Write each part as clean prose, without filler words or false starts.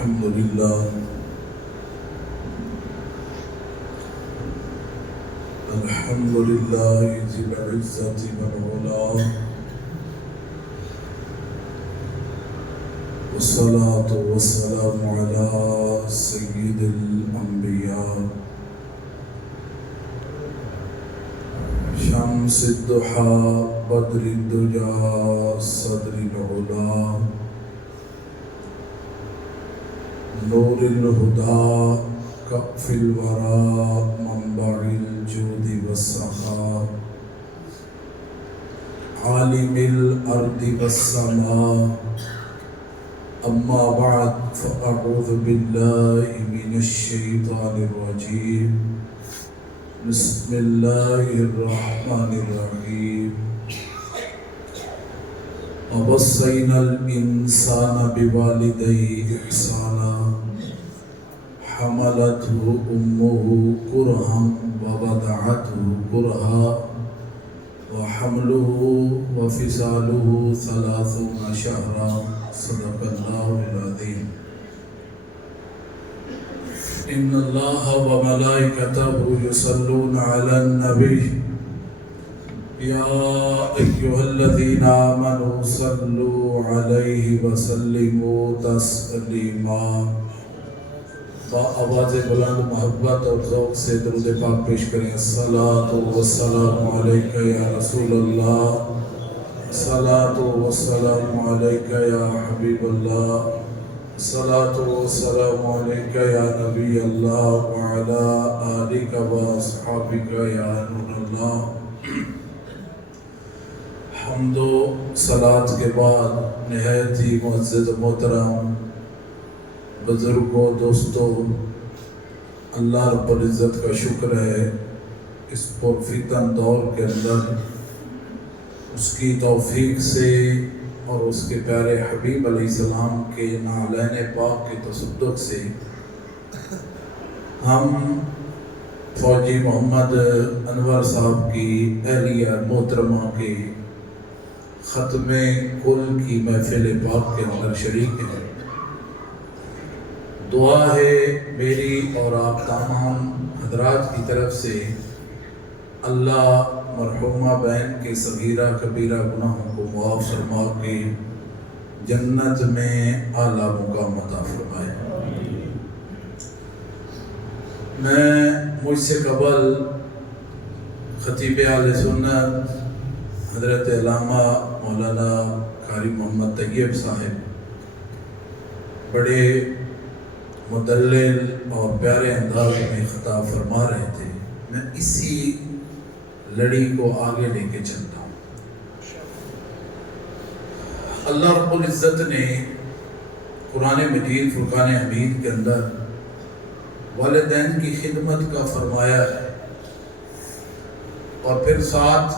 الحمد لله الحمد لله ذي العزة والعلا والصلاة والسلام على سيد الأنبياء شمس الضحى بدر الدجى صدر العلا نور الهدى كأف الورى منبع الجود والسخاء عالم الأرض والسماء أما بعد فأعوذ بالله من الشيطان الرجيم بسم الله الرحمن الرحيم ووصينا الإنسان بوالديه إحسانا حملته أمه كرها ووضعته كرها وحمله وفصاله 30 شهرا صدق الله العظيم إن الله وملائكته يصلون على النبي يا أيها الذين آمنوا صلوا عليه وسلموا تسليما آواز بلند محبت اور ذوق سے درود پاک پیش کریں الصلاۃ والسلام علیک یا رسول اللہ الصلاۃ والسلام علیک یا حبیب اللہ الصلاۃ والسلام علیک یا نبی اللہ وعلی آلک واصحابک یا نور اللہ حمد و صلاۃ کے بعد نہایت ہی معزز و محترم بزرگوں دوستوں اللہ رب العزت کا شکر ہے اس پرفتن دور کے اندر اس کی توفیق سے اور اس کے پیارے حبیب علیہ السلام کے نعلین پاک کے تصدق سے ہم فوجی محمد انور صاحب کی اہلیہ محترمہ کے ختم کل کی محفل پاک کے اندر شریک ہیں۔ دعا ہے میری اور آپ تمام حضرات کی طرف سے اللہ مرحومہ بہن کے صغیرہ کبیرہ گناہوں کو معاف فرما کے جنت میں اعلیٰ مقام عطا فرمائے۔ میں مجھ سے قبل خطیب اہل سنت حضرت علامہ مولانا قاری محمد طیب صاحب بڑے مدلل اور پیارے انداز میں خطاب فرما رہے تھے، میں اسی لڑی کو آگے لے کے چلتا ہوں۔ اللہ رب العزت نے قرآن مجید فرقان حمید کے اندر والدین کی خدمت کا فرمایا ہے اور پھر ساتھ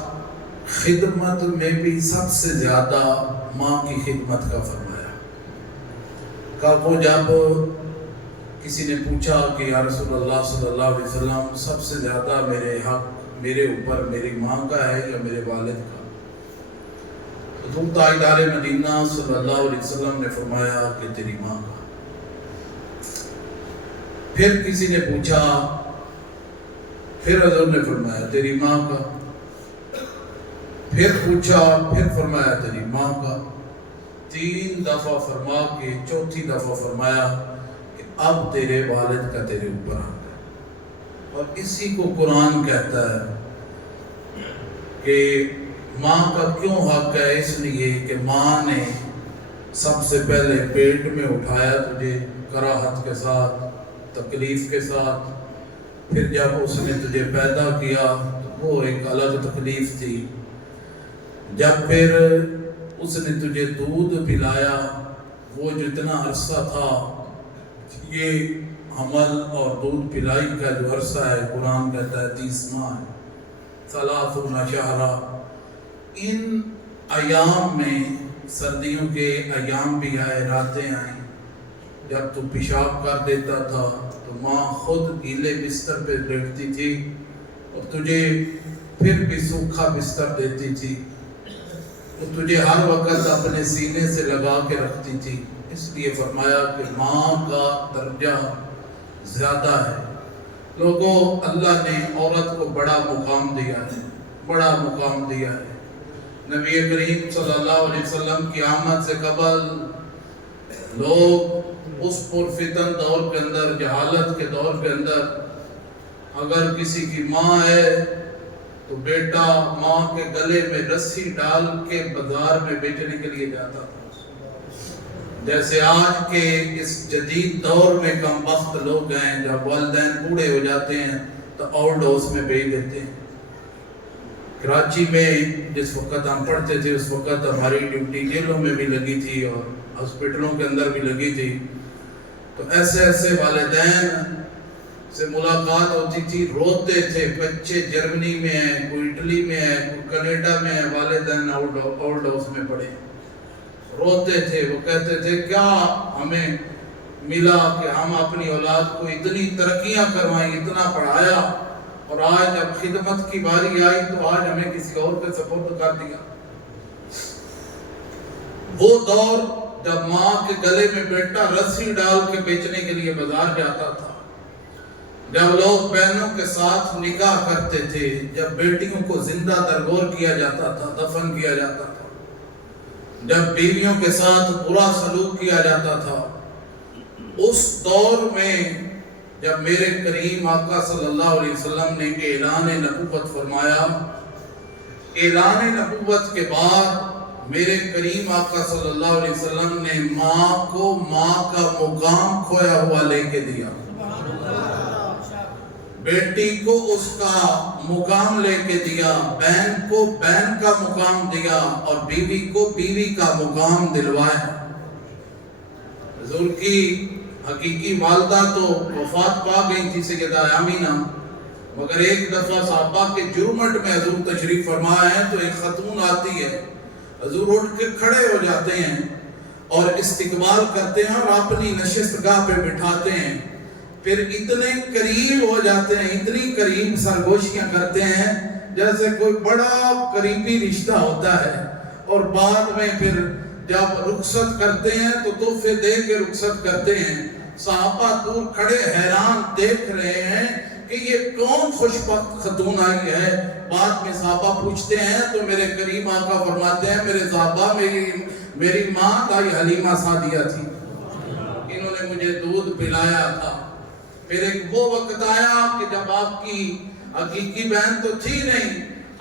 خدمت میں بھی سب سے زیادہ ماں کی خدمت کا فرمایا کہ وہ جب کسی نے پوچھا کہ یا رسول اللہ صلی اللہ علیہ وسلم سب سے زیادہ میرے حق میرے اوپر میری ماں کا ہے یا میرے والد کا، تو تاجدار مدینہ صلی اللہ علیہ وسلم نے فرمایا کہ تیری ماں کا۔ پھر کسی نے پوچھا، پھر حضور نے فرمایا تیری ماں کا، پھر پوچھا، پھر فرمایا تیری ماں کا، 3 دفعہ فرما کے چوتھی دفعہ فرمایا کہ اب تیرے والد کا تیرے اوپر حق ہے۔ اور اسی کو قرآن کہتا ہے کہ ماں کا کیوں حق ہے، اس لیے کہ ماں نے سب سے پہلے پیٹ میں اٹھایا تجھے کراہت کے ساتھ، تکلیف کے ساتھ، پھر جب اس نے تجھے پیدا کیا تو وہ ایک الگ تکلیف تھی، جب پھر اس نے تجھے دودھ پلایا، وہ جتنا عرصہ تھا، یہ حمل اور دودھ پلائی کا جو عرصہ ہے قرآن کہتا ہے 30 ماہ ہے، 30 شہرا۔ ان ایام میں سردیوں کے ایام بھی آئے، راتیں آئیں، جب تو پیشاب کر دیتا تھا تو ماں خود گیلے بستر پہ لیٹتی تھی اور تجھے پھر بھی سوکھا بستر دیتی تھی۔ تو تجھے ہر وقت اپنے سینے سے لگا کے رکھتی تھی، اس لیے فرمایا کہ ماں کا درجہ زیادہ ہے۔ لوگوں، اللہ نے عورت کو بڑا مقام دیا ہے، بڑا مقام دیا ہے۔ نبی کریم صلی اللہ علیہ وسلم کی آمد سے قبل لوگ اس پرفتن دور کے اندر، جہالت کے دور کے اندر، اگر کسی کی ماں ہے تو بیٹا ماں کے گلے میں رسی ڈال کے بازار میں بیچنے کے لیے جاتا تھا۔ جیسے آج کے اس جدید دور میں کم بخت لوگ ہیں، جب والدین بوڑھے ہو جاتے ہیں تو اولڈ ہاؤس میں بھیج دیتے ہیں۔ کراچی میں جس وقت ہم پڑھتے تھے اس وقت ہماری ڈیوٹی جیلوں میں بھی لگی تھی اور ہاسپٹلوں کے اندر بھی لگی تھی، تو ایسے ایسے والدین سے ملاقات ہوتی تھی، روتے تھے، بچے جرمنی میں ہیں، کوئی اٹلی میں ہے، کوئی کینیڈا میں ہے، والدین اولڈ ہاؤس میں پڑے، روتے تھے۔ وہ کہتے تھے کیا ہمیں ملا کہ ہم اپنی اولاد کو اتنی ترقیاں کروائیں، اتنا پڑھایا، اور آج جب خدمت کی باری آئی تو آج ہمیں کسی اور کے سپورٹ کر دیا۔ وہ دور جب ماں کے گلے میں بیٹا رسی ڈال کے بیچنے کے لیے بازار جاتا تھا، جب لوگ بہنوں کے ساتھ نکاح کرتے تھے، جب بیٹیوں کو زندہ درگور کیا جاتا تھا، دفن کیا جاتا تھا، جب بیویوں کے ساتھ برا سلوک کیا جاتا تھا، اس دور میں جب میرے کریم آقا صلی اللہ علیہ وسلم نے اعلان نبوت فرمایا، اعلان نبوت کے بعد میرے کریم آقا صلی اللہ علیہ وسلم نے ماں کو ماں کا مقام کھویا ہوا لے کے دیا، بیٹی کو اس کا مقام لے کے دیا، بہن کو بہن کا مقام دیا، اور بیوی کو بیوی کا مقام دلوایا۔ حضور کی حقیقی والدہ تو وفات پا گئی تھی سیدہ آمینہ، مگر ایک دفعہ صحابہ کے جرمٹ میں حضور تشریف فرمایا ہے تو ایک خاتون آتی ہے، حضور اٹھ کے کھڑے ہو جاتے ہیں اور استقبال کرتے ہیں اور اپنی نشست گاہ پہ بٹھاتے ہیں، پھر اتنے قریب ہو جاتے ہیں، اتنی قریب سرگوشیاں کرتے ہیں جیسے کوئی بڑا قریبی رشتہ ہوتا ہے، اور بعد میں پھر جب رخصت کرتے ہیں تو تحفے دے کے رخصت کرتے ہیں۔ صحابہ دور کھڑے حیران دیکھ رہے ہیں کہ یہ کون خوشبخت خاتون آئی ہے۔ بعد میں صحابہ پوچھتے ہیں تو میرے کریم آقا فرماتے ہیں میرے صحابہ میری ماں دائی حلیمہ سعدیہ تھی، انہوں نے مجھے دودھ پلایا تھا۔ پھر ایک وہ وقت آیا کہ جب آپ کی حقیقی بہن تو تھی نہیں،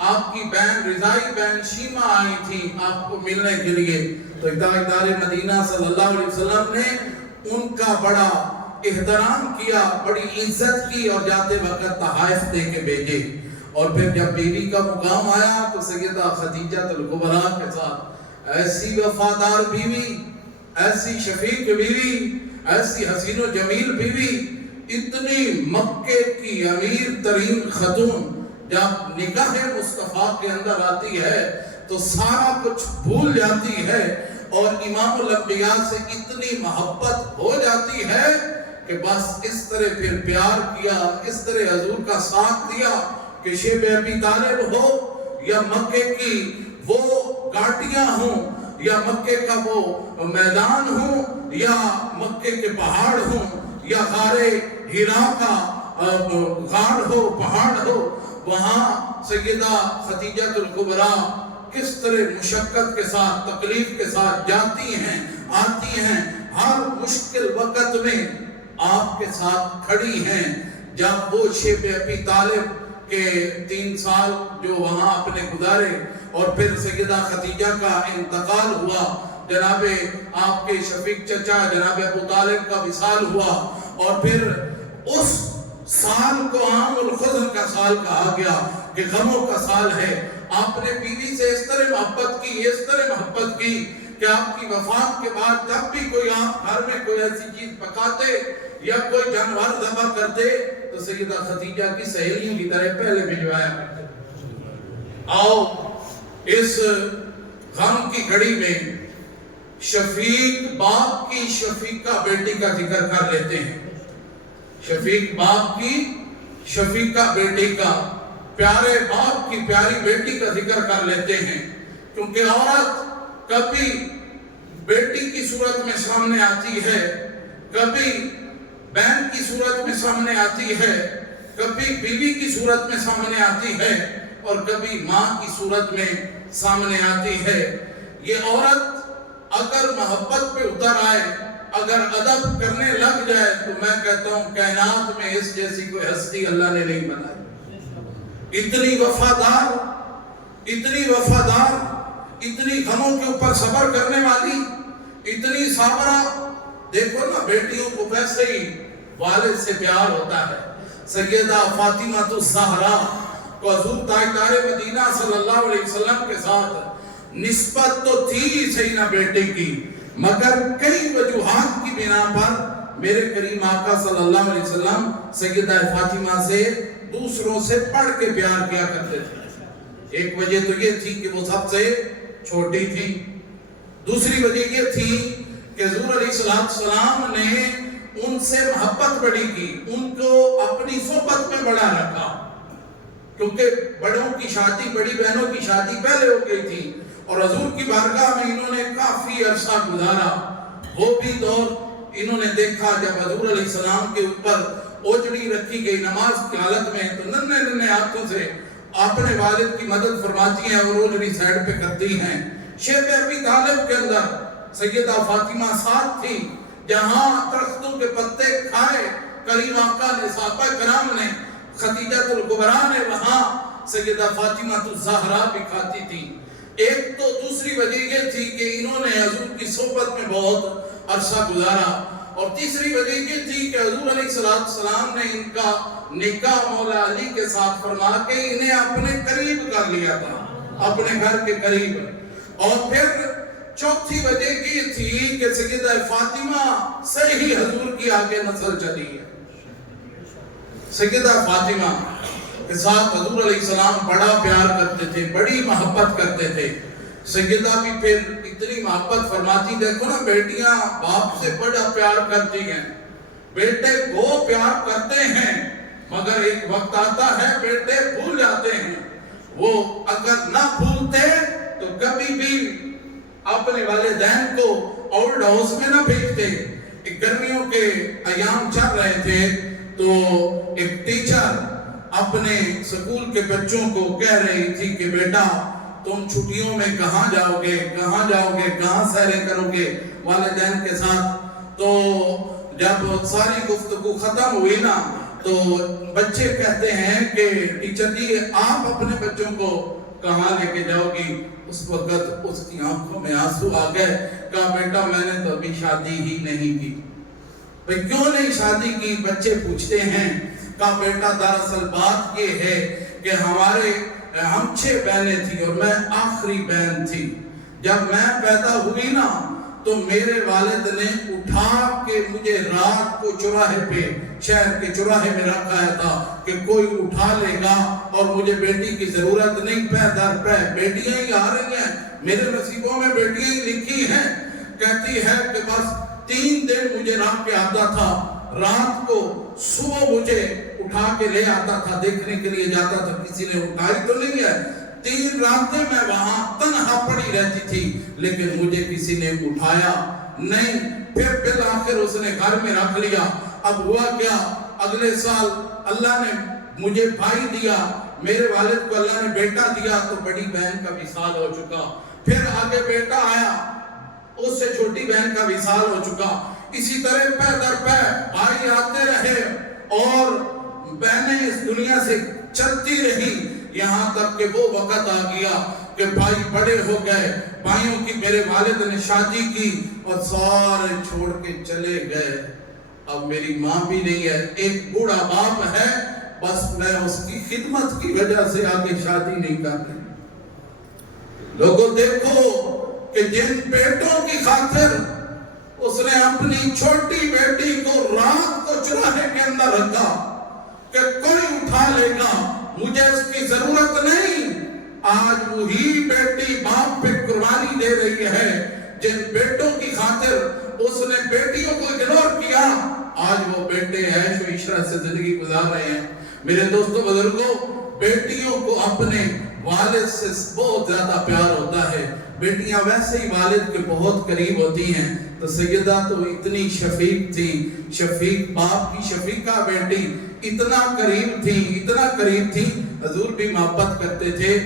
آپ کی بہن رضائی بہن شیمہ آئی تھی آپ کو ملنے کے لیے، تو تاجدار مدینہ صلی اللہ علیہ وسلم نے ان کا بڑا احترام کیا، بڑی عزت کی، اور جاتے وقت تحائف دے کے بھیجے۔ اور پھر جب بیوی کا مقام آیا تو سیدہ خدیجہ الکبریٰ کے ساتھ ایسی وفادار بیوی، ایسی شفیق بیوی، ایسی حسین و جمیل بیوی، اتنی مکے کی امیر ترین خاتون جب نکاح مصطفیٰ کے اندر آتی ہے تو سارا کچھ بھول جاتی ہے، اور امام الانبیاء سے اتنی محبت ہو جاتی ہے کہ بس اس طرح پھر پیار کیا، اس طرح حضور کا ساتھ دیا کہ شیب ابی طالب ہو یا مکے کی وہ گاٹیاں ہوں یا مکے کا وہ میدان ہوں یا مکے کے پہاڑ ہوں یا غار ہیرا کا غار ہو، پہاڑ ہو، وہاں سیدہ خدیجہ الکبریٰ کس طرح مشقت کے ساتھ، تکلیف کے ساتھ جاتی ہیں، آتی ہیں، ہر مشکل وقت میں آپ کے ساتھ کھڑی ہیں۔ جب وہ شیب ابی طالب کے 3 سال جو وہاں اپنے گزارے اور پھر سیدہ خدیجہ کا انتقال ہوا، جناب آپ کے شفیق چچا جناب ابو طالب کا وصال ہوا، اور پھر اس سال کو عام الحزن کا سال کہا گیا کہ غموں کا سال ہے۔ آپ نے بیوی سے اس طرح محبت کی، اس طرح محبت کی کہ آپ کی وفات کے بعد جب بھی کوئی آپ گھر میں کوئی ایسی چیز پکاتے یا کوئی جانور ذبح کرتے تو سیدہ خدیجہ کی سہیلیوں کی طرح پہلے بھجوایا کرتے۔ آؤ اس غم کی گھڑی میں شفیق باپ کی شفیقہ بیٹی کا ذکر کر لیتے ہیں۔ شفیق باپ کی شفیقہ بیٹی کا، پیارے باپ کی پیاری بیٹی کا ذکر کر لیتے ہیں۔ کیونکہ عورت کبھی بیٹی کی صورت میں سامنے آتی ہے، کبھی بہن کی صورت میں سامنے آتی ہے، کبھی بیوی کی صورت میں سامنے آتی ہے، اور کبھی ماں کی صورت میں سامنے آتی ہے۔ یہ عورت اگر محبت پہ اتر آئے، اگر ادب کرنے لگ جائے، تو میں کہتا ہوں کائنات میں اس جیسی کوئی ہستی اللہ نے نہیں بنائی۔ اتنی وفادار، اتنی وفادار، اتنی غموں کے اوپر صبر کرنے والی، اتنی صابرہ۔ دیکھو نا، بیٹیوں کو ویسے ہی والد سے پیار ہوتا ہے۔ سیدہ فاطمہ الزہرا کو حضور تاجدار مدینہ صلی اللہ علیہ وسلم کے ساتھ نسبت تو تھی سیدہ بیٹے کی، مگر کئی وجوہات کی بنا پر میرے کریم آقا صلی اللہ علیہ وسلم سیدہ فاطمہ سے دوسروں سے بڑھ کے پیار کیا کرتے تھے۔ ایک وجہ تو یہ تھی کہ وہ سب سے چھوٹی تھی، دوسری وجہ یہ تھی کہ حضور علیہ السلام نے ان سے محبت بڑی کی، ان کو اپنی صحبت میں بڑا رکھا، کیونکہ بڑوں کی شادی، بڑی بہنوں کی شادی پہلے ہو گئی تھی، اور حضور کی بارگاہ میں انہوں نے کافی عرصہ گزارا۔ وہ بھی دور انہوں نے دیکھا جب حضور علیہ السلام کے اوپر اوجڑی رکھی گئی نماز کی حالت میں، تو ننھے ننھے ہاتھوں سے اپنے والد کی مدد فرماتی ہیں اور اوجڑی سائیڈ پہ کرتی ہیں۔ شیب ابی طالب کے اندر سیدہ فاطمہ ساتھ تھی، جہاں درختوں کے پتے کھائے کریم آقا نے، صحابہ کرام نے، خدیجہ الکبریٰ نے، وہاں سیدہ فاطمہ الزہرا بھی کھاتی تھی۔ ایک تو دوسری وجہ یہ تھی کہ انہوں نے حضور کی صحبت میں بہت عرصہ گزارا، اور تیسری وجہ یہ تھی کہ حضور علیہ السلام نے ان کا نکاح مولا علی کے ساتھ فرما کے انہیں اپنے قریب کر لیا تھا، اپنے گھر کے قریب۔ اور پھر چوتھی وجہ یہ تھی کہ سیدہ فاطمہ سے ہی حضور کی آگے نسل چلی ہے۔ سیدہ فاطمہ کے ساتھ حضور علیہ السلام بڑا پیار کرتے تھے، بڑی محبت کرتے تھے۔ سیدہ بھی پھر اتنی محبت فرماتی، دیکھو نا، بیٹیاں باپ سے بڑا پیار کرتی ہیں، بیٹے وہ پیار کرتے ہیں، مگر ایک وقت آتا ہے بیٹے بھول جاتے ہیں۔ وہ اگر نہ بھولتے تو کبھی بھی اپنے والدین کو اولڈ ہاؤس میں نہ بھیجتے۔ ایک گرمیوں کے ایام چل رہے تھے، تو ایک ٹیچر اپنے سکول کے بچوں کو کہہ رہی تھی کہ بیٹا تم چھٹیوں میں کہاں جاؤ گے، کہاں جاؤ گے، کہاں سیریں کرو گے والدین کے ساتھ۔ تو جب ساری گفتگو ختم ہوئی نا، تو بچے کہتے ہیں کہ ٹیچر جی آپ اپنے بچوں کو کہاں لے کے جاؤ گی؟ اس وقت اس کی آنکھوں میں آنسو آ گئے، کہا بیٹا میں نے تو ابھی شادی ہی نہیں کی۔ بھئی کیوں نہیں شادی کی؟ بچے پوچھتے ہیں۔ کہا بیٹا دراصل بات یہ ہے کہ ہم 6 بہنیں تھیں اور میں آخری بہن تھی۔ جب میں پیدا ہوئی نا، تو میرے والد نے اٹھا کے مجھے رات کو چوراہے پہ، شہر کے چوراہے میں رکھا تھا کہ کوئی اٹھا لے گا اور مجھے بیٹی کی ضرورت نہیں، پہ در پہ بیٹیاں ہی آ رہی ہیں، میرے نصیبوں میں بیٹیاں ہی لکھی ہیں۔ کہتی ہے کہ بس 3 دن مجھے رکھ کے آتا تھا، رات کو صبح مجھے اٹھا کے لے آتا تھا، دیکھنے کے لیے جاتا تھا کسی نے اٹھائی تو نہیں ہے۔ 3 راتیں میں وہاں تنہا پڑی رہتی تھی، لیکن مجھے کسی نے اٹھایا نہیں۔ پھر بالآخر اس نے گھر میں رکھ لیا۔ اب ہوا کیا، اگلے سال اللہ نے مجھے بھائی دیا، میرے والد کو اللہ نے بیٹا دیا، تو بڑی بہن کا وصال ہو چکا۔ پھر آگے بیٹا آیا، اس سے چھوٹی بہن کا وصال ہو چکا۔ اسی طرح پہ در پہ بھائی آتے رہے اور بہنیں اس دنیا سے چلتی رہی، یہاں تک کہ وہ وقت آ گیا کہ بھائی بڑے ہو گئے، بھائیوں کی میرے والد نے شادی کی اور سارے چھوڑ کے چلے گئے۔ اب میری ماں بھی نہیں ہے، ایک بوڑھا باپ ہے، بس میں اس کی خدمت کی وجہ سے آگے شادی نہیں کرتی۔ لوگوں دیکھو کہ جن بیٹوں کی خاطر اس نے اپنی چھوٹی بیٹی کو رات کو چوراہے کے اندر رکھا کہ کوئی اٹھا لے گا، مجھے اس کی ضرورت نہیں، آج وہی بیٹی باپ پہ قربانی دے رہی ہے۔ جن بیٹوں کی خاطر اس نے بیٹیوں کو اگنور کیا، آج وہ بیٹے ہیں جو عشرت سے زندگی گزار رہے ہیں۔ میرے دوستوں بزرگوں، بیٹیوں کو اپنے والد سے بہت زیادہ پیار ہوتا ہے۔ بیٹیاں ویسے ہی والد کے بہت قریب ہوتی ہیں، تو سیدہ تو اتنی شفیق تھی، شفیق باپ کی شفیقہ بیٹی اتنا قریب تھی، حضور بھی محبت کرتے تھے۔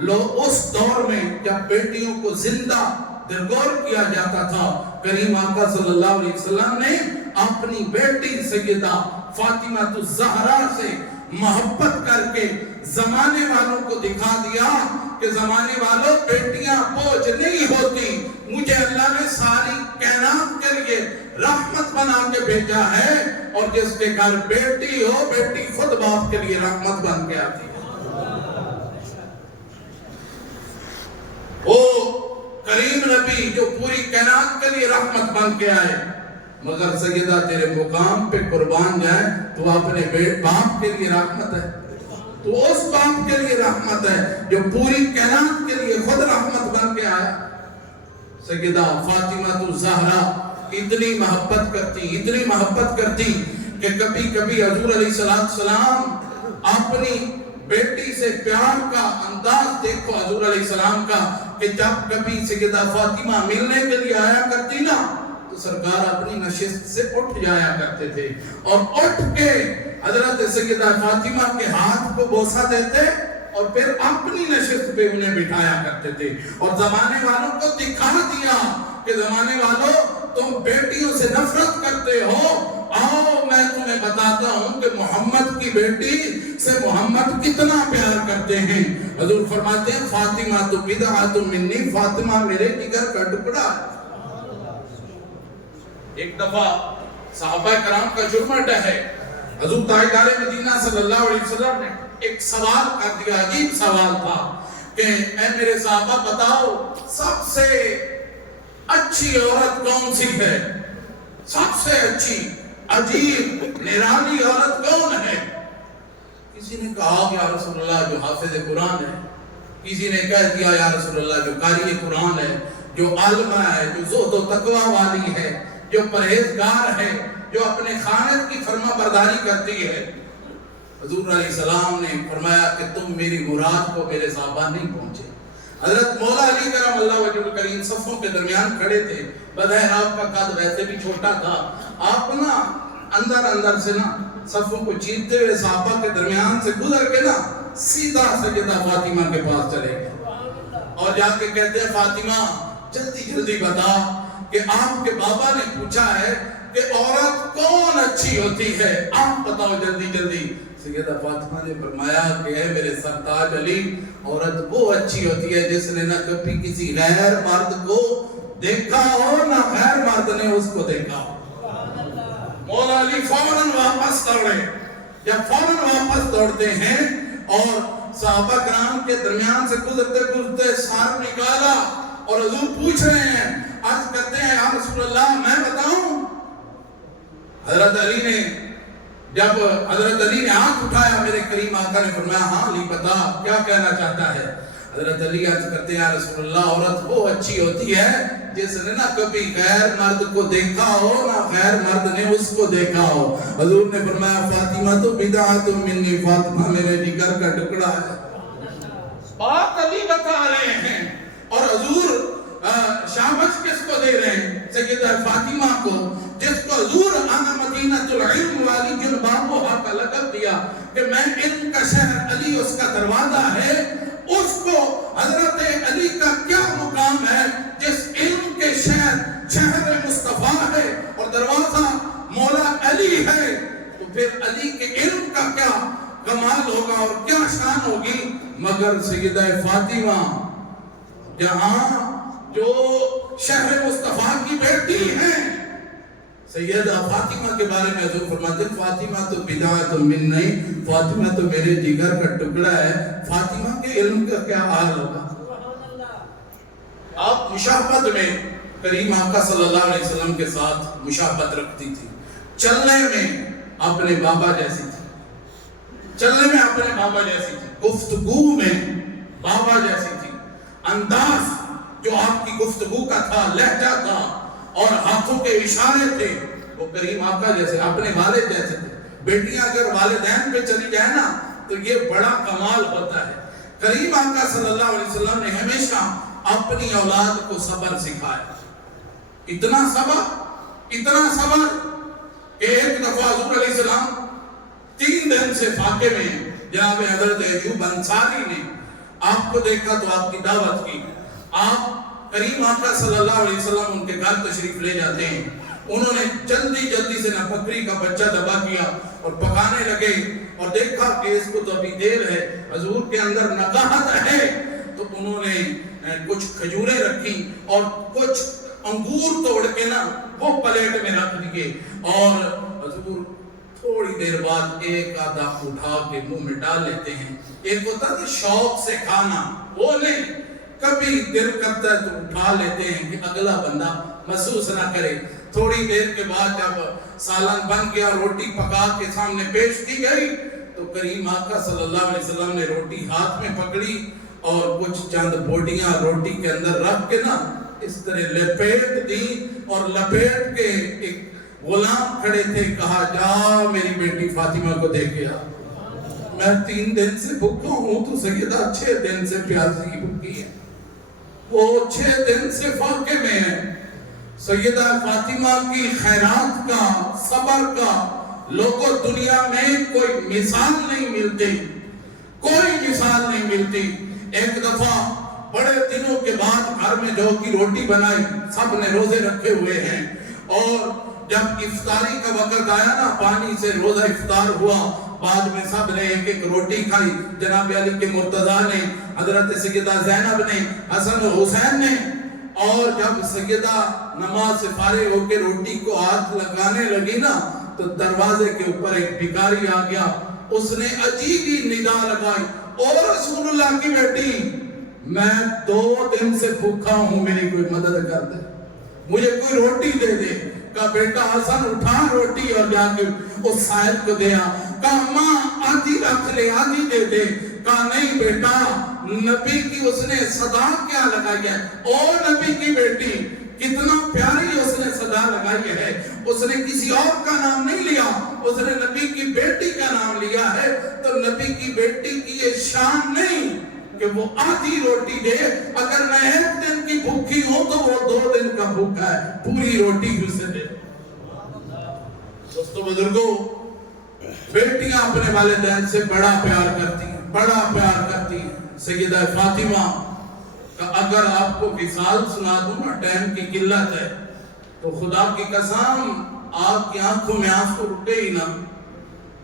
لوگ اس دور میں جب بیٹیوں کو زندہ درگور کیا جاتا تھا، کریم آقا صلی اللہ علیہ وسلم نے اپنی بیٹی سیدہ فاطمہ الزہرا سے محبت کر کے زمانے والوں کو دکھا دیا کہ زمانے والوں بیٹیاں بوجھ نہیں ہوتی، مجھے اللہ نے ساری کائنات کے لیے رحمت بنا کے بھیجا ہے، اور جس کے گھر بیٹی ہو، بیٹی خود باپ کے لیے رحمت بن کے آتی ہے۔ وہ کریم نبی جو پوری کائنات کے لیے رحمت بن کے آئے، مگر سیدہ تیرے مقام پہ قربان جائیں تو اپنے باپ کے لیے رحمت ہے، تو اس باپ کے لیے رحمت ہے جو پوری کائنات کے لیے خود رحمت بن کے آیا۔ سیدہ فاطمہ الزہرا اتنی محبت کرتی کہ کبھی حضور علیہ السلام اپنی بیٹی سے پیار کا انداز دیکھو حضور علیہ السلام کا، کہ جب کبھی سیدہ فاطمہ ملنے کے لیے آیا کرتی نا تو سرکار اپنی نشست سے اٹھ جایا کرتے تھے، اور اٹھ کے حضرت سیدہ فاطمہ کے ہاتھ کو بوسہ دیتے اور پھر اپنی نشست پہ انہیں بٹھایا کرتے تھے، اور زمانے والوں کو دکھا دیا کہ زمانے والوں تم بیٹیوں سے نفرت کرتے ہو، آؤ میں تمہیں بتاتا ہوں کہ محمد کی بیٹی سے محمد کتنا پیار کرتے ہیں۔ حضور فرماتے ہیں فاطمہ تو بدعۃ منی، فاطمہ میرے جگر کا ٹکڑا ہے۔ ایک دفعہ صحابہ کرام کا جرمٹ ہے، حضور تاجدار مدینہ صلی اللہ علیہ وسلم نے ایک سوال کر دیا، عجیب سوال تھا کہ اے میرے صحابہ بتاؤ سب سے اچھی عورت کون سی ہے، سب سے اچھی عجیب نرالی عورت کون ہے؟ کسی نے کہا یا رسول اللہ جو حافظ قرآن ہے، کسی نے کہہ دیا یا رسول اللہ جو قاری قرآن ہے، جو عالمہ ہے، جو زہد و تقوی والی ہے، جو پرہیزگار ہے، جو اپنے خاند کی فرما برداری کرتی ہے۔ حضور علیہ السلام نے فرمایا کہ تم میری مراد کو میرے صحابہ نہیں پہنچے۔ حضرت مولا علی کرم اللہ وجہ الکریم صفوں کے درمیان کھڑے تھے، بظاہر آپ کا قد ویسے بھی چھوٹا تھا، آپ نا اندر سے نا صفوں کو چیرتے ہوئے صحابہ کے درمیان سے گزر کے نا سیدھا سیدہ فاطمہ کے پاس چلے گئے، اور جا کے کہتے ہیں فاطمہ جلدی بتا کہ آپ کے بابا نے پوچھا ہے کہ عورت کون اچھی ہوتی ہے، آپ بتاؤ جلدی۔ سیدہ فاطمہ نے فرمایا کہ اے میرے سرتاج علی، عورت وہ اچھی ہوتی ہے جس نے نہ کبھی کسی غیر مرد کو دیکھا ہو نہ غیر مرد نے اس کو دیکھا ہو۔ مولا علی فوراً واپس دوڑے، جب فوراً واپس دوڑتے ہیں اور صحابہ کرام کے درمیان سے گزرتے سار نکالا اور حضور پوچھ رہے ہیں، عرض کرتے ہیں یا رسول اللہ میں بتاؤں؟ حضرت علی نے ہاتھ اٹھایا، میرے کریم آقا نے فرمایا ہاں علی بتا کیا کہنا چاہتا ہے؟ حضرت علی عرض کرتے ہیں یا رسول اللہ عورت وہ اچھی ہوتی ہے جس نے نہ کبھی غیر مرد کو دیکھا ہو نہ غیر مرد نے اس کو دیکھا ہو۔ حضور نے فرمایا فاطمہ تو بدعۃ منی، فاطمہ میرے جگر کا ٹکڑا ہے۔ بات علی بتا رہے ہیں اور حضور شابش کس کو دے رہے ہیں؟ سیدہ فاطمہ کو، جس کو حضور انا مدینہ العلم والی جلبابوہا کا لقب دیا کہ میں علم کا شہر، علی اس کا دروازہ ہے، اس کو حضرت علی کا کیا مقام ہے جس علم کے شہر مصطفیٰ ہے اور دروازہ مولا علی ہے، تو پھر علی کے علم کا کیا کمال ہوگا اور کیا شان ہوگی؟ مگر سیدہ فاطمہ جہاں جو شہر مصطفیٰ کی بیٹی ہیں، سیدہ فاطمہ کے بارے میں حضور فرماتے ہیں فاطمہ تو بدعۃ منی، فاطمہ تو میرے جگر کا ٹکڑا ہے۔ فاطمہ کے علم کا کیا حال ہوگا؟ آپ مشابہت میں کریم آقا صلی اللہ علیہ وسلم کے ساتھ مشابہت رکھتی تھی، چلنے میں اپنے بابا جیسی تھی، گفتگو میں بابا جیسی تھی، انداز جو آپ کی گفتگو کا تھا، لہجہ تھا اور ہاتھوں کے اشارے تھے، وہ کریم آقا جیسے، اپنے والد جیسے تھے۔ بیٹیاں اگر والدین پہ چلی جائے نا تو یہ بڑا کمال ہوتا ہے۔ کریم آقا صلی اللہ علیہ وسلم نے ہمیشہ اپنی اولاد کو صبر سکھایا. اتنا صبر کہ ایک دفعہ حضور علیہ السلام 3 دن سے فاقے میں ہیں. جناب حضرت ایوب انصاری نے آپ کو دیکھا تو آپ کی دعوت کی. آپ کریم آقا صلی اللہ علیہ وسلم ان کے گھر تشریف لے جاتے ہیں. انہوں نے جلدی سے نہ بکری کا بچہ ذبح کیا اور پکانے لگے اور دیکھا کہ اس کو تو ابھی دیر ہے, حضور کے اندر نقاہت ہے. تو انہوں نے کچھ کھجوریں رکھی اور کچھ انگور توڑ کے نا وہ پلیٹ میں رکھ دیے اور حضور تھوڑی دیر بعد ایک آدھا اٹھا کے منہ میں ڈال لیتے ہیں. ایک ہوتا ہے شوق سے کھانا, وہ نہیں, کبھی دل کرتا ہے تو اٹھا لیتے ہیں کہ اگلا بندہ محسوس نہ کرے. تھوڑی دیر کے بعد جب سالن بن گیا, روٹی پکا کے سامنے پیش کی گئی تو کریم آقا صلی اللہ علیہ وسلم نے روٹی ہاتھ میں پکڑی اور کچھ چند بوٹیاں روٹی کے اندر رکھ کے نا اس طرح لپیٹ دی اور لپیٹ کے ایک غلام کھڑے تھے, کہا جا میری بیٹی فاطمہ کو دے کے آ. میں 3 دن سے بھوکا ہوں تو سیدہ 6 دن سے پیاسی بھوکی ہے, وہ 6 دن سے فاقے میں ہے. سیدہ فاطمہ کی خیرات کا, صبر کا لوگوں دنیا میں کوئی مثال نہیں ملتی, کوئی مثال نہیں ملتی. ایک دفعہ بڑے دنوں کے بعد گھر میں جو کی روٹی بنائی, سب نے روزے رکھے ہوئے ہیں اور جب افطاری کا وقت آیا نا, پانی سے روزہ افطار ہوا, بعد میں سب نے ایک ایک روٹی کھائی. جناب علی کے مرتضیٰ نے, حضرت سیدہ زینب نے, حسن و حسین نے. اور جب سیدہ نماز سے فارغ ہو کے روٹی کو ہاتھ لگانے لگی نا تو دروازے کے اوپر ایک بھکاری آ گیا. اس نے عجیب ہی ندا لگائی, اور رسول اللہ کی بیٹی میں 2 دن سے بھوکا ہوں, میری کوئی مدد کر دے, مجھے کوئی روٹی دے دے. کہا بیٹا حسن اٹھا روٹی اور جا کے اس صاحب کو دیا. کہا ماں آدھی رکھ لے, آدھی دے دے. کہا نہیں بیٹا, نبی کی اس نے صدا کیا لگائی ہے, اور نبی کی بیٹی کتنا پیاری اس نے صدا لگائی ہے. اس نے کسی اور کا نام نہیں لیا, اس نے نبی کی بیٹی کا نام لیا ہے. تو نبی کی بیٹی کی یہ شان نہیں کہ وہ آدھی روٹی دے. اگر میں 1 دن کی بھوکی ہوں تو وہ 2 دن کا بھوکا ہے, پوری روٹی اسے دے. دوستو بزرگوں, بیٹیاں اپنے والدین سے بڑا پیار کرتی ہیں, بڑا پیار کرتی ہیں. سیدہ فاطمہ کا اگر آپ کو وصال سنا دوں نا, ٹائم کی قلت ہے, تو خدا کی قسم آپ کی آنکھوں میں آنسو رکے ہی نہ.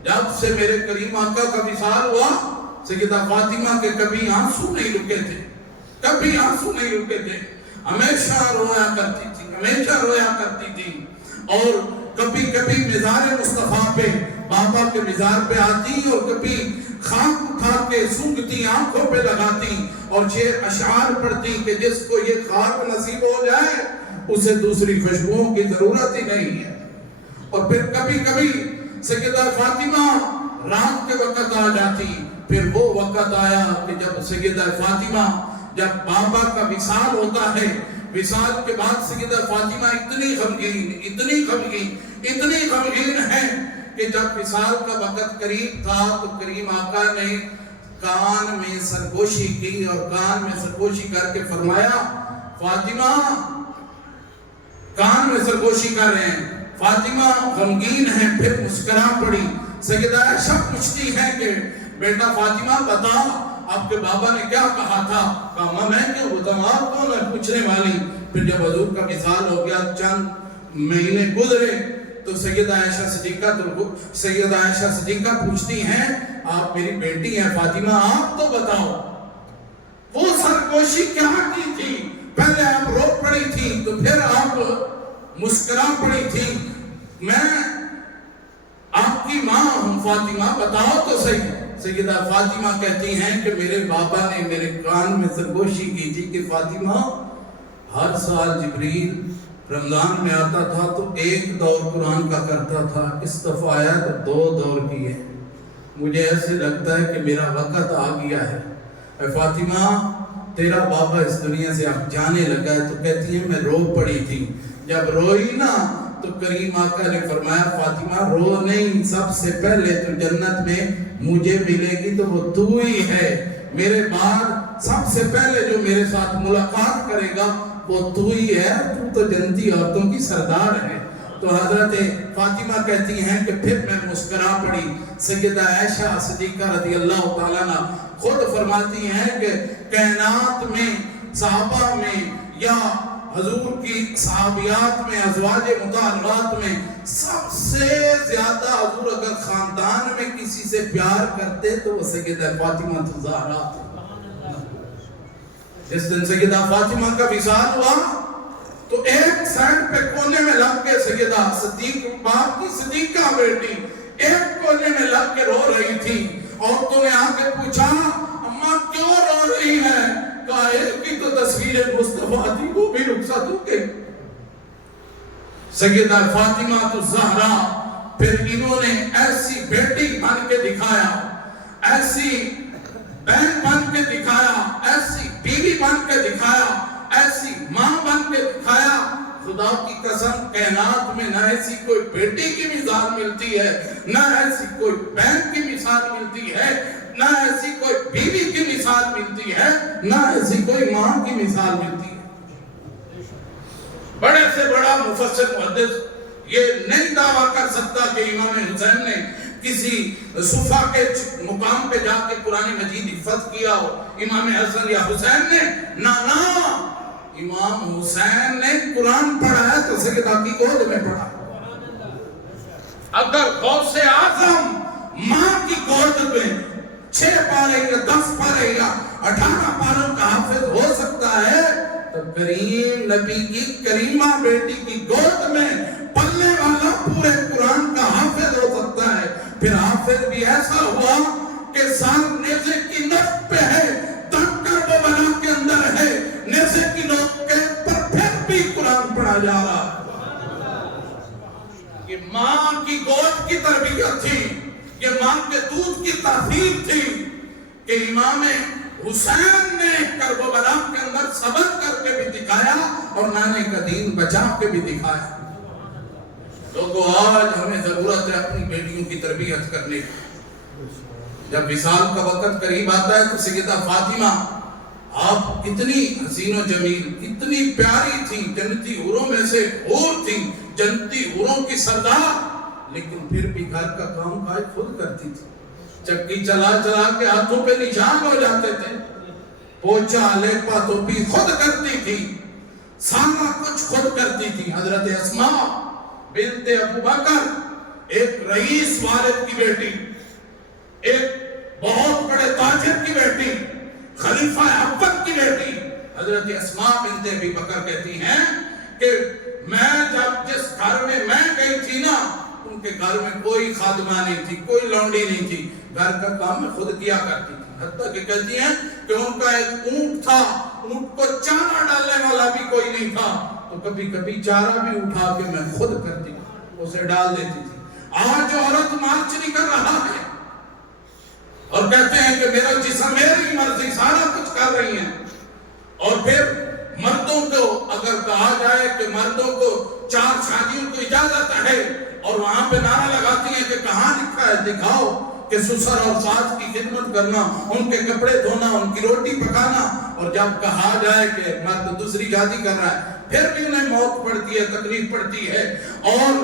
جب سے میرے کریم آقا کا وصال ہوا, سیدہ فاطمہ کے کبھی آنسو نہیں رکے تھے, کبھی آنسو نہیں رکے تھے. ہمیشہ رویا کرتی تھی, ہمیشہ رویا کرتی تھی. اور کبھی کبھی مزار مصطفیٰ پہ, بابا کے مزار پہ آتی اور کبھی خاک اٹھا کے سونگتی, آنکھوں پہ لگاتی اور شعر اشعار پڑھتی کہ جس کو یہ خاک نصیب ہو جائے اسے دوسری خوشبوؤں کی ضرورت ہی نہیں ہے. اور پھر کبھی کبھی سیدہ فاطمہ رات کے وقت آ جاتی. پھر وہ وقت آیا کہ جب سیدہ فاطمہ, جب بابا کا وصال ہوتا ہے, وصال کے بعد سیدہ فاطمہ اتنی غمگین ہے کہ جب وصال کا وقت قریب تھا تو کریم آقا نے کان میں سرگوشی کی اور کان میں سرگوشی کر کے فرمایا, فاطمہ, کان میں سرگوشی کر رہے ہیں. فاطمہ غمگین ہیں, پھر مسکرا پڑی. سیدہ عائشہ پوچھتی ہے کہ بیٹا فاطمہ بتا آپ کے بابا نے کیا کہا تھا؟ کہا میں کیوں بتاؤں, آپ کون ہے پوچھنے والی. پھر جب حضور کا وصال ہو گیا, چند مہینے گزرے, تو سیدہ عائشہ صدیقہ پوچھتی ہیں آپ میری بیٹی ہیں فاطمہ, آپ تو بتاؤ وہ سرگوشی کیا کی تھی؟ پہلے آپ رو پڑی تھی تو پھر آپ مسکرا پڑی تھی. میں آپ کی ماں ہوں فاطمہ, بتاؤ تو صحیح. سیدہ فاطمہ کہتی ہیں کہ میرے بابا نے میرے کان میں سرگوشی کی تھی کہ فاطمہ, ہر سال جبریل رمضان میں آتا تھا تو 1 دور قرآن کا کرتا تھا, اس دفعہ آیا تو 2 دور کیے. مجھے ایسے لگتا ہے کہ میرا وقت آ گیا ہے. اے فاطمہ, تیرا بابا اس دنیا سے اب جانے لگا ہے. تو کہتی ہے میں رو پڑی تھی. جب روئی نا تو کریم آقا نے فرمایا فاطمہ رو نہیں, سب سے پہلے تو جنت میں مجھے ملے گی تو وہ تو ہی ہے. میرے بعد سب سے پہلے جو میرے ساتھ ملاقات کرے گا وہ تو ہی ہے، تو جنتی عورتوں کی سردار ہے۔ تو حضرت فاطمہ کہتی ہیں کہ پھر میں مسکرا پڑی۔ سیدہ عائشہ صدیقہ رضی اللہ تعالیٰ عنہ خود فرماتی ہیں کہ کائنات میں، صحابہ میں، یا حضور کی صحابیات میں، ازواج مطہرات میں سب سے زیادہ حضور اگر خاندان میں کسی سے پیار کرتے تو وہ سیدہ فاطمہ الزہرا تھی۔ جس دن سیدہ فاطمہ کا وصال ہوا تو ایک سائڈ پہ کونے میں لگ کے سیدہ صدیق، باپ کی صدیقہ بیٹی ایک کونے میں لگ کے رو رہی تھی۔ عورتوں نے آ کے پوچھا اماں کیوں رو رہی ہے؟ کہا ایک کی تو تصویر مصطفیٰ تھی، وہ بھی رخصت ہو گئی۔ سیدہ فاطمہ الزہرا پھر انہوں نے ایسی بیٹی بن کے دکھایا، ایسی بہن بن کے دکھایا، ایسی بیوی بن کے دکھایا، ایسی ماں بن کے دکھایا۔ خدا کی قسم کائنات میں نہ ایسی کوئی بیٹی کی مثال ملتی ہے، نہ ایسی کوئی بہن کی مثال ملتی ہے، نہ ایسی کوئی بیوی کی مثال ملتی ہے، نہ ایسی کوئی ماں کی مثال ملتی ہے۔ بڑے سے بڑا مفسر محدث یہ نہیں دعویٰ کر سکتا کہ امام حسین نے کسی صفحہ کے مقام پہ جا کے قرآن مجید حفظ کیا ہو، امام حسن یا حسین نے، نہ امام حسین نے قرآن پڑھا ہے تو سیدہ کی گود میں پڑھا۔ اگر غوث اعظم ماں کی گود میں 6 پارے یا 10 پارے یا 18 پاروں کا حافظ ہو سکتا ہے تو کریم نبی کی کریمہ بیٹی کی گود میں پلنے والا پورے قرآن کا حافظ ہو سکتا ہے۔ پھر حافظ بھی ایسا ہوا کہ سر نیزے کی نوک پہ ہے، تک کر وہ بنا کے اندر ہے، نیزے کی نوک کے پر پھر بھی قرآن پڑھا جا رہا ہے۔ یہ ماں کی گود کی تربیت تھی، یہ ماں کے دودھ کی تاثیر تھی کہ امام حسین نے کربلا کے اندر صبر کر کے بھی دکھایا اور نانے کا دین بچا کے بھی دکھایا۔ لوگوں آج ہمیں ضرورت ہے اپنی بیٹیوں کی تربیت کرنے کی۔ جب وصال کا وقت قریب آتا ہے تو سیدہ فاطمہ آپ اتنی حسین و جمیل، اتنی پیاری تھی، جنتی حوروں میں سے حور تھی، جنتی حوروں کی سردار، لیکن پھر بھی گھر کا کام کاج خود کرتی تھی۔ چکی چلا چلا کے ہاتھوں پہ نشان ہو جاتے تھے، پوچھا لیپا تو بھی خود کرتی تھی، سارا کچھ خود کرتی تھی۔ حضرت اسماء بنت ابو بکر ایک رئیس والد کی بیٹی، ایک بہت بڑے تاجر کی بیٹی، خلیفہ اول کی بیٹی، حضرت اسماء بنت ابی بکر کہتی ہیں کہ میں جب جس گھر میں میں گئی تھی نا، ان کے گھر میں کوئی خادمہ نہیں تھی، کوئی لونڈی نہیں تھی، گھر کا کام میں خود کیا کرتی تھی۔ حتیٰ کہ کہتی ہیں کہ ان کا ایک اونٹ تھا، اونٹ کو چارہ ڈالنے والا بھی کوئی نہیں تھا، تو کبھی کبھی چارہ بھی اٹھا کے میں خود کرتی تھی، اسے ڈال دیتی تھی۔ آج جو عورت مارچ نہیں کر رہا ہے اور کہتے ہیں کہ میرا جسم میری مرضی، سارا کچھ کر رہی ہیں، اور پھر مردوں کو اگر کہا جائے کہ مردوں کو 4 شادیوں کو اجازت ہے اور وہاں پہ نعرہ لگاتی ہیں کہ کہاں لکھا ہے دکھاؤ کہ سسر اور ساس کی خدمت کرنا، ان کے کپڑے دھونا، ان کی روٹی پکانا، اور جب کہا جائے کہ مرد دوسری شادی کر رہا ہے پھر بھی انہیں موت پڑتی ہے، تکلیف پڑتی ہے۔ اور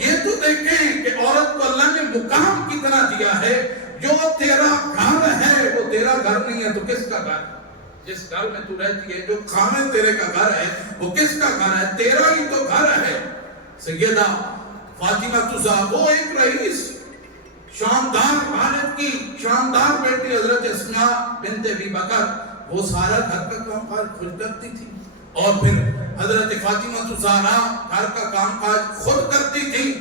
یہ تو دیکھیں کہ عورت کو اللہ نے مقام کتنا دیا ہے، جو تیرا گھر ہے وہ تیرا گھر نہیں ہے تو کس کا گھر ہے؟ جس گھر میں تو رہتی ہے، جو خامن تیرے کا گھر ہے وہ کس کا گھر ہے؟ تیرا ہی تو گھر ہے۔ سیدہ فاطمہ الزہرا وہ ایک رئیس، شاندار والد کی شاندار بیٹی حضرت اسماء بنت ابی بکر، وہ سارا گھر کا کام کاج خود کرتی تھی، اور پھر حضرت فاطمہ الزہرا گھر کا کام کاج خود کرتی تھی۔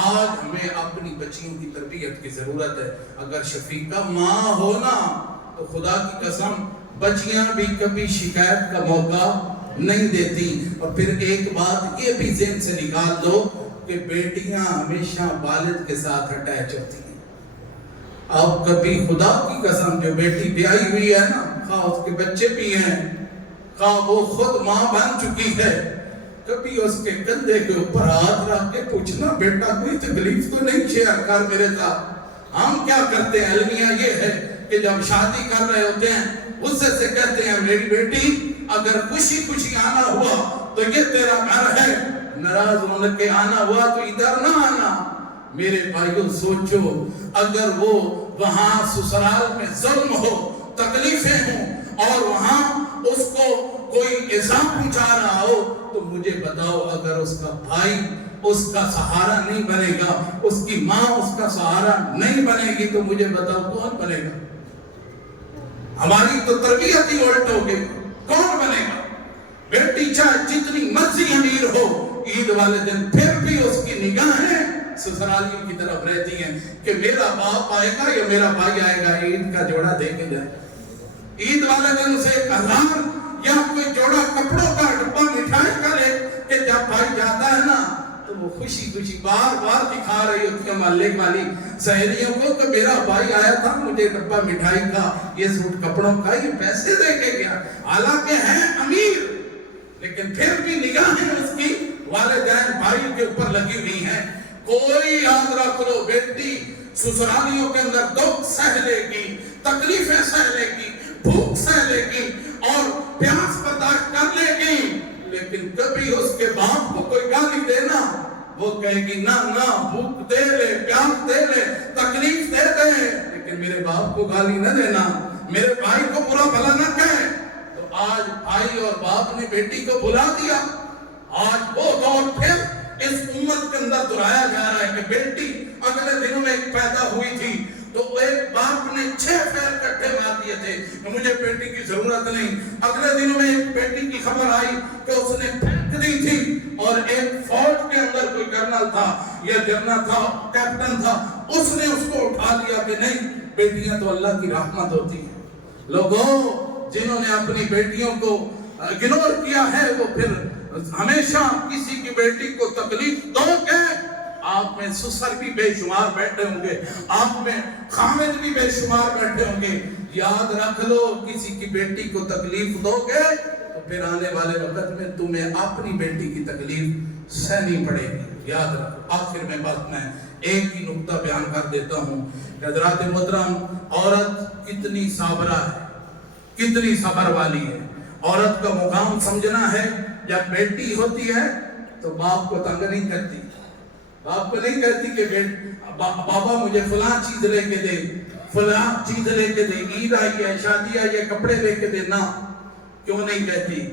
آج ہمیں اپنی بچیوں کی تربیت کی ضرورت ہے۔ اگر شفیقہ ماں ہونا تو خدا کی قسم بچیاں بھی کبھی شکایت کا موقع نہیں دیتی۔ اور پھر ایک بات یہ بھی ذہن سے نکال دو کہ بیٹیاں ہمیشہ والد کے ساتھ اٹیچ ہوتی ہیں۔ اب کبھی خدا کی قسم جو بیٹی بیائی ہوئی ہے نا، خواہ اس کے بچے بھی ہیں، خواہ وہ خود ماں بن چکی ہے، کبھی اس کے کندھے کے اوپر ہاتھ رکھ کے پوچھنا بیٹا کوئی تکلیف تو نہیں شیئر کر میرے ساتھ۔ ہم کیا کرتے ہیں، المیہ یہ ہے کہ جب شادی کر رہے ہوتے ہیں غصے سے کہتے ہیں میری بیٹی اگر خوشی خوشی آنا ہوا تو یہ تیرا گھر ہے، ناراض ہو کے آنا ہوا تو ادھر نہ آنا۔ میرے بھائیوں سوچو، اگر وہ وہاں سسرال میں ظلم ہو، تکلیفیں ہوں اور وہاں اس کو کوئی ایذا پہنچا رہا ہو تو مجھے بتاؤ، اگر اس کا بھائی اس کا سہارا نہیں بنے گا، اس کی ماں اس کا سہارا نہیں بنے گی تو مجھے بتاؤ کون بنے گا؟ ہماری تو تربیت ہی الٹ ہو گئی، کون بنے گا؟ بیٹی چاہے جتنی مرضی امیر ہو، عید والے دن پھر بھی اس کی نگاہیں سسرالیوں کی طرف رہتی ہیں کہ میرا باپ آئے گا یا میرا بھائی آئے گا، عید کا جوڑا دے کے جائے۔ عید والے دن اسے 1000 یا کوئی جوڑا کپڑوں کا ڈبہ مٹھائی کا لے کہ جب بھائی جاتا ہے نا تو وہ خوشی خوشی بار بار دکھا رہی ہوتی ہے محلے والی سہیلیوں کو کہ میرا بھائی آیا تھا، مجھے ڈبہ مٹھائی کا، یہ سوٹ کپڑوں کا، یہ پیسے دے کے گیا، حالانکہ ہے امیر لیکن پھر بھی نگاہیں اس کی والدین بھائی کے اوپر لگی ہوئی ہیں۔ کوئی یاد رکھ لو، بیٹی سسرالیوں کے اندر دکھ سہ لے گی، تکلیفیں سہ لے گی، بھوک سہ لے گی اور پیاس برداشت کر لے گی، لیکن کبھی اس کے باپ کو کوئی گالی دینا، وہ کہے گی نہ نہ، بھوک دے لے، پیاس دے لے، تکلیف دے دے، لیکن میرے باپ کو گالی نہ دینا، میرے بھائی کو برا بھلا نہ کہے۔ تو آج بھائی اور باپ نے بیٹی کو بلا دیا۔ آج وہ دور پھر اس امت کے اندر دہرایا جا رہا ہے کہ بیٹی اگلے دنوں میں ایک پیدا ہوئی تھی تو ایک باپ نے 6 پیر کٹھے مار دیے تھے کہ مجھے بیٹی کی ضرورت نہیں۔ اگلے دنوں میں ایک بیٹی کی خبر آئی کہ اس نے پھینک دی تھی اور ایک فوج کے اندر کوئی کرنل تھا یا جنرل تھا، کیپٹن تھا، اس نے اس کو اٹھا لیا کہ نہیں، بیٹیاں تو اللہ کی رحمت ہوتی ہیں۔ لوگوں جنہوں نے اپنی بیٹیوں کو اگنور کیا ہے وہ پھر ہمیشہ کسی کی بیٹی کو تکلیف دو گے۔ آپ میں سسر بھی بے شمار بیٹھے ہوں گے، آپ میں خامد بھی بے شمار بیٹھے ہوں گے۔ یاد رکھ لو، کسی کی بیٹی کو تکلیف دو گے تو پھر آنے والے وقت میں تمہیں اپنی بیٹی کی تکلیف سہنی پڑے گی۔ یاد رکھو۔ آخر میں بات میں ایک ہی نقطہ بیان کر دیتا ہوں۔ حضرات محترم، عورت کتنی صابرہ ہے، کتنی صبر والی ہے۔ عورت کا مقام سمجھنا ہے، جب بیٹی ہوتی ہے تو باپ کو تنگ نہیں کرتی، باپ کو نہیں کہتی کہ بابا مجھے فلاں چیز لے کے دے، فلاں چیز لے کے دے، عید آئی ہے، شادی آئی ہے، کپڑے لے کے دے، نہ، کیوں نہیں کہتی؟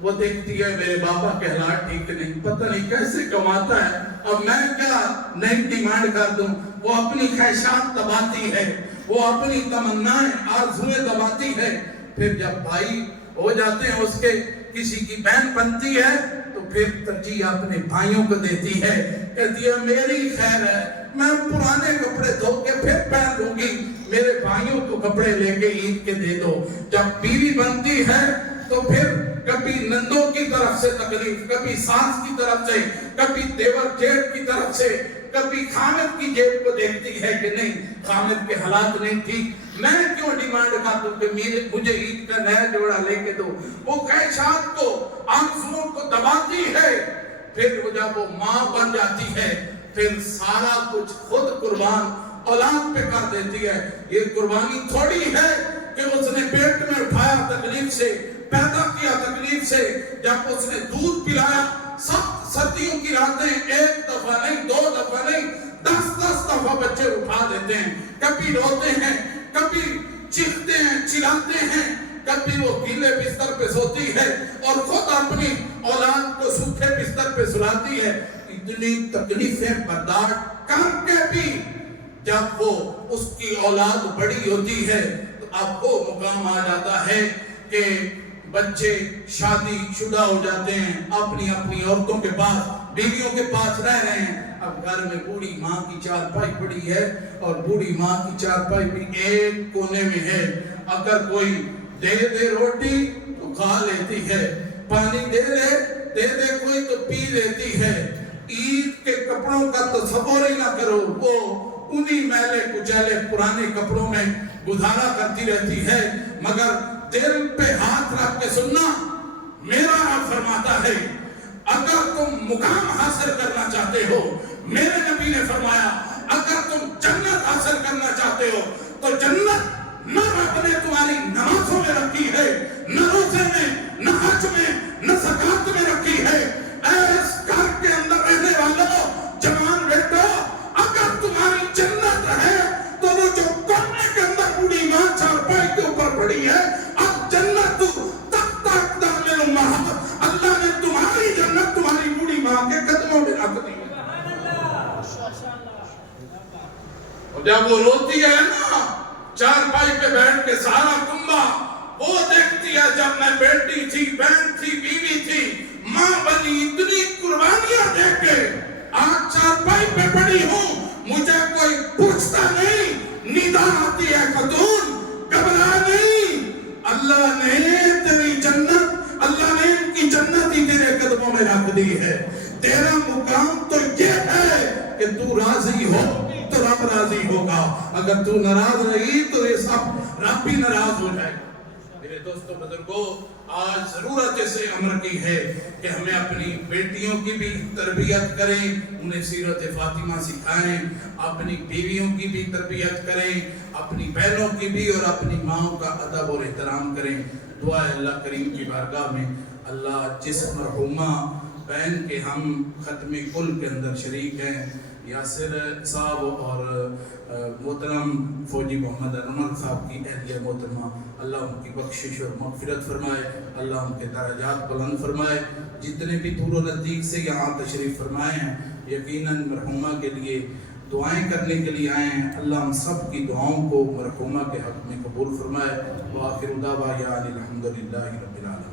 وہ دیکھتی ہے میرے بابا کے حالات ٹھیک نہیں، پتہ نہیں کیسے کماتا ہے، اب میں کیا نئی ڈیمانڈ کر دوں؟ وہ اپنی خواہشات دباتی ہے، وہ اپنی تمنائیں آرزویں دباتی ہے۔ پھر جب بھائی ہو جاتے ہیں، اس کے کسی کی بہن بنتی ہے تو پھر ترجیح اپنے بھائیوں کو دیتی ہے، کہتی ہے میری خیر ہے، میں پرانے کپڑے دھو کے پھر پہن لوں گی، میرے بھائیوں کو کپڑے لے کے عید کے دے دو۔ جب بیوی بنتی ہے تو پھر کبھی نندوں کی طرف سے تکلیف، کبھی ساس کی طرف سے، کبھی دیور جیٹھ کی طرف سے، کبھی خامد کی جیب کو دیکھتی ہے کہ نہیں، خامد کے حالات نہیں ٹھیک، میں کیوں ڈیمانڈ کر دوں کہ مجھے عید کا نیا جوڑا لے کے دو۔ وہ خواہشات کو، آرزوؤں کو دباتی ہے۔ پھر جب وہ ماں بن جاتی ہے پھر سارا کچھ خود قربان اولاد پہ کر دیتی ہے۔ یہ قربانی تھوڑی ہے کہ اس نے پیٹ میں اٹھایا تکلیف سے، پیدا کیا تکلیف سے، جب اس نے دودھ پلایا، سخت سردیوں کی راتیں ایک دفعہ نہیں، 2 دفعہ نہیں، 10 دفعہ بچے اٹھا دیتے ہیں، کبھی روتے ہیں، کبھی چیختے ہیں، چلاتے ہیں، کبھی وہ گیلے بستر پہ سوتی ہے اور خود اپنی اولاد کو سوکھے بستر پہ سلاتی ہے۔ اتنی تکلیفیں برداشت کر کے بھی جب وہ اس کی اولاد بڑی ہوتی ہے تو اب وہ مقام آ جاتا ہے کہ بچے شادی شدہ ہو جاتے ہیں، اپنی اپنی عورتوں کے پاس، بیویوں کے پاس رہ رہے ہیں۔ اب گھر میں بوڑھی ماں کی چارپائی پڑی ہے اور بوڑھی ماں کی چارپائی بھی ایک کونے میں ہے، اگر کوئی دے دے روٹی تو کھا لیتی ہے، پانی دے دے کوئی تو پی لیتی ہے۔ عید کے کپڑوں کا تصور ہی نہ کرو، وہ انہی میلے کچیلے پرانے کپڑوں میں گزارا کرتی رہتی ہے، مگر دل پہ ہاتھ رکھ کے سننا، میرا رب فرماتا ہے اگر تم مقام حاصل کرنا چاہتے ہو، میرے نبی نے فرمایا اگر تم جنت حاصل کرنا چاہتے ہو تو جنت نہ رب نے تمہاری نمازوں میں رکھی ہے، نہ روزے میں، نہ حج میں، نہ زکات میں رکھی ہے۔ اس گھر کے اندر رہنے والوں، جوان بیٹو، اگر تمہاری جنت ہے تو وہ جو کونے کے اندر بوڑھی ماں چارپائی کے اوپر پڑی ہے، اب جنت تخت اقدام الامہات، اللہ نے تمہاری جنت تمہاری بوڑھی ماں کے قدموں میں رکھ دی۔ اور جب وہ روتی ہے نا چارپائی پہ بیٹھ کے سارا کنبہ، وہ دیکھتی ہے جب میں بیٹی تھی، بہن تھی، بیوی تھی، ماں بنی، اتنی قربانیاں دے کے آج چارپائی پہ پڑی ہوں، مجھے کوئی پوچھتا نہیں، ندا آتی ہے خاتون گھبرا نہیں، اللہ نے تیری جنت، اللہ نے ان کی جنت ہی تیرے قدموں میں رکھ دی ہے۔ تیرا مقام تو یہ ہے کہ تو راضی ہو تو رب راضی ہوگا، اگر تو ناراض رہی تو یہ سب رب بھی ناراض ہو جائے گا۔ میرے دوستوں بزرگوں، آج ضرورت اسے امر کی ہے کہ ہمیں اپنی بیٹیوں کی بھی تربیت کریں، انہیں سیرت فاطمہ سکھائیں، اپنی بیویوں کی بھی تربیت کریں، اپنی بہنوں کی بھی، اور اپنی ماں کا ادب اور احترام کریں۔ دعا ہے اللہ کریم کی بارگاہ میں، اللہ جس مرحومہ بہن کے ہم ختم کل کے اندر شریک ہیں، یاسر صاحب اور محترم فوجی محمد انور صاحب کی اہلیہ محترمہ، اللہ ان کی بخشش اور مغفرت فرمائے، اللہ ان کے درجات بلند فرمائے۔ جتنے بھی دور و نزدیک سے یہاں تشریف فرمائے ہیں، یقیناً مرحومہ کے لیے دعائیں کرنے کے لیے آئے ہیں، اللہ ہم سب کی دعاؤں کو مرحومہ کے حق میں قبول فرمائے۔ وآخر دعوانا الحمدللہ رب العالمین۔